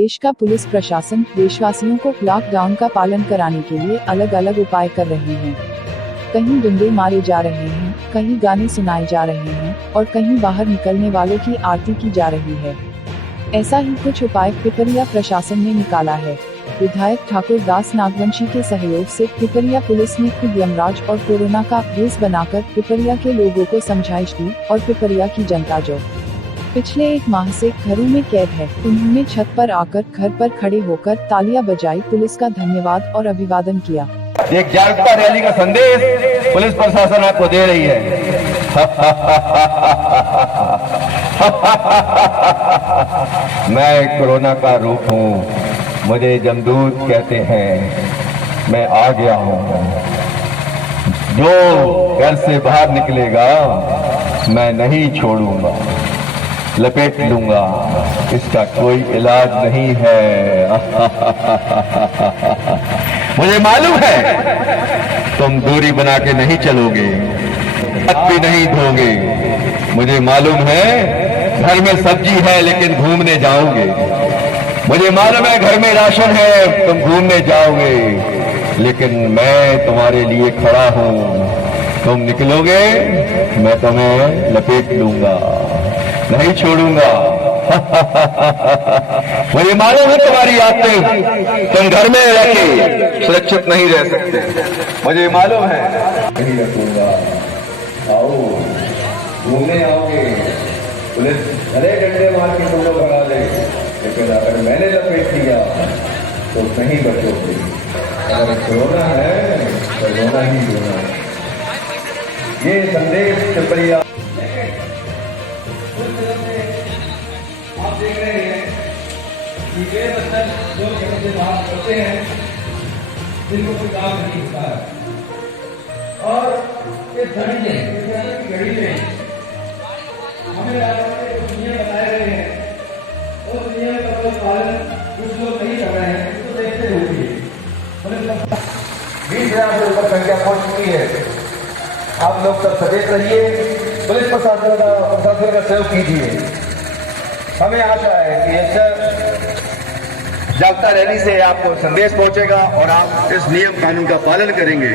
देश का पुलिस प्रशासन देशवासियों को लॉकडाउन का पालन कराने के लिए अलग अलग उपाय कर रहे हैं। कहीं डंडे मारे जा रहे हैं, कहीं गाने सुनाए जा रहे हैं और कहीं बाहर निकलने वालों की आरती की जा रही है। ऐसा ही कुछ उपाय पिपरिया प्रशासन ने निकाला है। विधायक ठाकुर दास नागवंशी के सहयोग से पिपरिया पुलिस ने खुद यमराज और कोरोना का भेष बनाकर पिपरिया के लोगों को समझाइश दी और पिपरिया की जनता जो पिछले 1 माह से घरों में कैद है, उन्होंने छत पर आकर घर पर खड़े होकर तालियां बजाई, पुलिस का धन्यवाद और अभिवादन किया। एक जागरूकता रैली का संदेश पुलिस प्रशासन आपको दे रही है। मैं कोरोना का रूप हूँ, मुझे जमदूत कहते हैं, मैं आ गया हूँ। जो घर से बाहर निकलेगा मैं नहीं छोड़ूंगा, लपेट लूंगा, इसका कोई इलाज नहीं है। मुझे मालूम है तुम दूरी बना के नहीं चलोगे, हाथ भी नहीं धोगे। मुझे मालूम है घर में सब्जी है लेकिन घूमने जाओगे। मुझे मालूम है घर में राशन है, तुम घूमने जाओगे, लेकिन मैं तुम्हारे लिए खड़ा हूं। तुम निकलोगे मैं तुम्हें लपेट लूंगा, नहीं छोड़ूंगा। मुझे मालूम है तुम्हारी आदतें, तुम घर में रह के सुरक्षित नहीं रह सकते। मुझे मालूम है नहीं रखूंगा। आओ घूमने आओगे, पुलिस भले डंडे मार के तुमको भगा दे, लेकिन अगर मैंने लपेट दिया तो नहीं बचोगे। अगर कोरोना है तो रोना ही रोना है। ये संदेश पिपरिया आप देख रहे हैं कि ये बच्चे जो घर से बाहर करते हैं जिनको कोई काम नहीं होता है, और ये घड़ी में हमें नियम बताए गए हैं, उस नियम का पालन कुछ लोग नहीं कर रहे हैं, इसको देखते हुए 20,000 से ऊपर संख्या पहुंच चुकी है। आप लोग सब सचेत रहिए, पुलिस प्रशासन का सहयोग कीजिए। हमें आशा है कि जागरूकता रैली से आपको संदेश पहुंचेगा और आप इस नियम कानून का पालन करेंगे।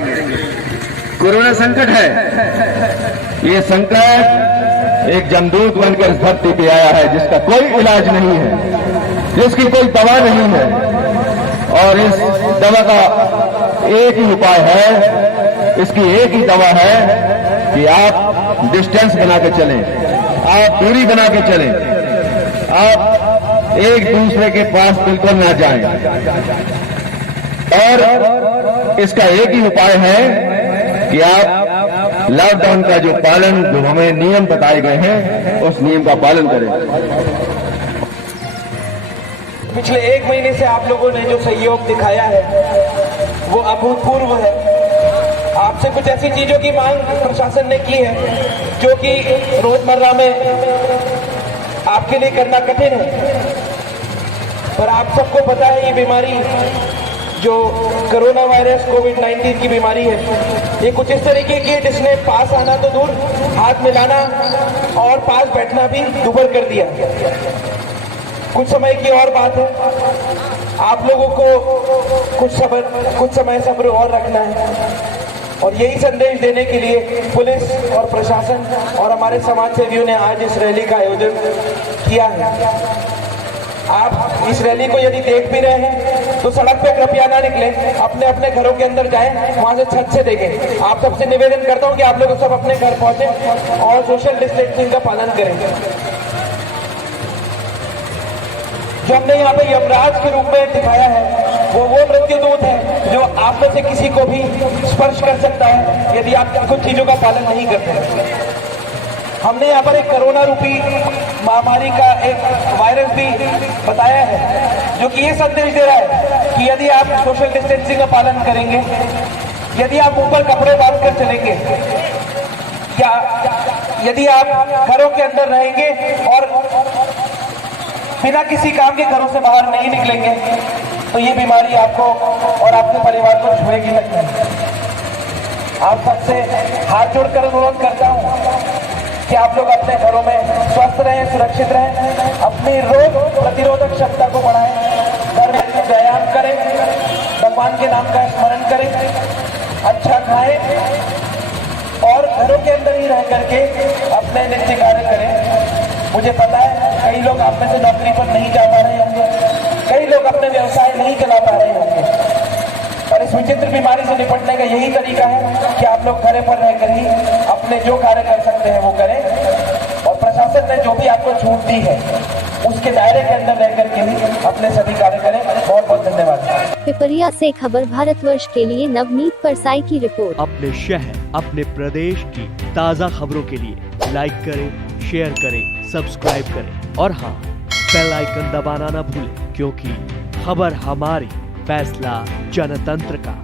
कोरोना संकट है, ये संकट एक जमदूत बनकर इस धरती पे आया है जिसका कोई इलाज नहीं है, जिसकी कोई दवा नहीं है, और इस दवा का एक ही उपाय है, इसकी एक ही दवा है कि आप डिस्टेंस बना के चलें, आप दूरी बना के चलें, आप एक दूसरे के पास बिल्कुल ना जाएं। और इसका एक ही उपाय है कि आप लॉकडाउन का जो पालन, जो हमें नियम बताए गए हैं, उस नियम का पालन करें। पिछले 1 महीने से आप लोगों ने जो सहयोग दिखाया है वो अभूतपूर्व है। आपसे कुछ ऐसी चीजों की मांग प्रशासन ने की है जो कि रोजमर्रा में आपके लिए करना कठिन है, पर आप सबको पता है ये बीमारी जो कोरोना वायरस कोविड-19 की बीमारी है, ये कुछ इस तरीके की है जिसने पास आना तो दूर, हाथ मिलाना और पास बैठना भी दूभर कर दिया। कुछ समय की और बात है, आप लोगों को कुछ समय सब्र और रखना है, और यही संदेश देने के लिए पुलिस और प्रशासन और हमारे समाज सेवियों ने आज इस रैली का आयोजन किया है। आप इस रैली को यदि देख भी रहे हैं तो सड़क पे कृपया ना निकलें, अपने अपने घरों के अंदर जाएं, वहां से छत से देखें। आप सबसे निवेदन करता हूं कि आप लोग सब अपने घर पहुंचे और सोशल डिस्टेंसिंग का पालन करें। जो हमने यहाँ पे यमराज के रूप में दिखाया है वो मृत्युदूत है जो आप में से किसी को भी स्पर्श कर सकता है यदि आप कुछ चीजों का पालन नहीं करते। हमने यहाँ पर एक कोरोना रूपी महामारी का एक वायरस भी बताया है जो कि ये संदेश दे रहा है कि यदि आप सोशल डिस्टेंसिंग का पालन करेंगे, यदि आप ऊपर कपड़े बांध कर चलेंगे, या यदि आप घरों के अंदर रहेंगे और बिना किसी काम के घरों से बाहर नहीं निकलेंगे, तो ये बीमारी आपको और आपके परिवार को छुएगी नहीं। आप सबसे हाथ जोड़कर अनुरोध करता हूँ कि आप लोग अपने घरों में स्वस्थ रहें, सुरक्षित रहें, अपनी रोग प्रतिरोधक क्षमता को बढ़ाएं, घर में व्यायाम करें, भगवान के नाम का स्मरण करें, अच्छा खाएं और घरों के अंदर ही रह करके अपने नित्य कार्य करें। मुझे पता है कई लोग आप में से नौकरी पर नहीं जा पा रहे होंगे, कई लोग अपने व्यवसाय नहीं चला पा रहे होंगे, पर इस विचित्र बीमारी से निपटने का यही तरीका है कि आप लोग घरे पर रहकर ही अपने जो कार्य कर सकते हैं वो करें और प्रशासन ने जो भी आपको छूट दी है उसके दायरे के अंदर रह करके ही अपने सभी कार्य करें। बहुत बहुत धन्यवाद। पिपरिया से खबर भारतवर्ष के लिए नवनीत परसाई की रिपोर्ट। अपने शहर, अपने प्रदेश की ताज़ा खबरों के लिए लाइक करें, शेयर करें, सब्सक्राइब करें और हाँ, बेल आइकन दबाना ना भूलें, क्योंकि खबर हमारी, फैसला जनतंत्र का।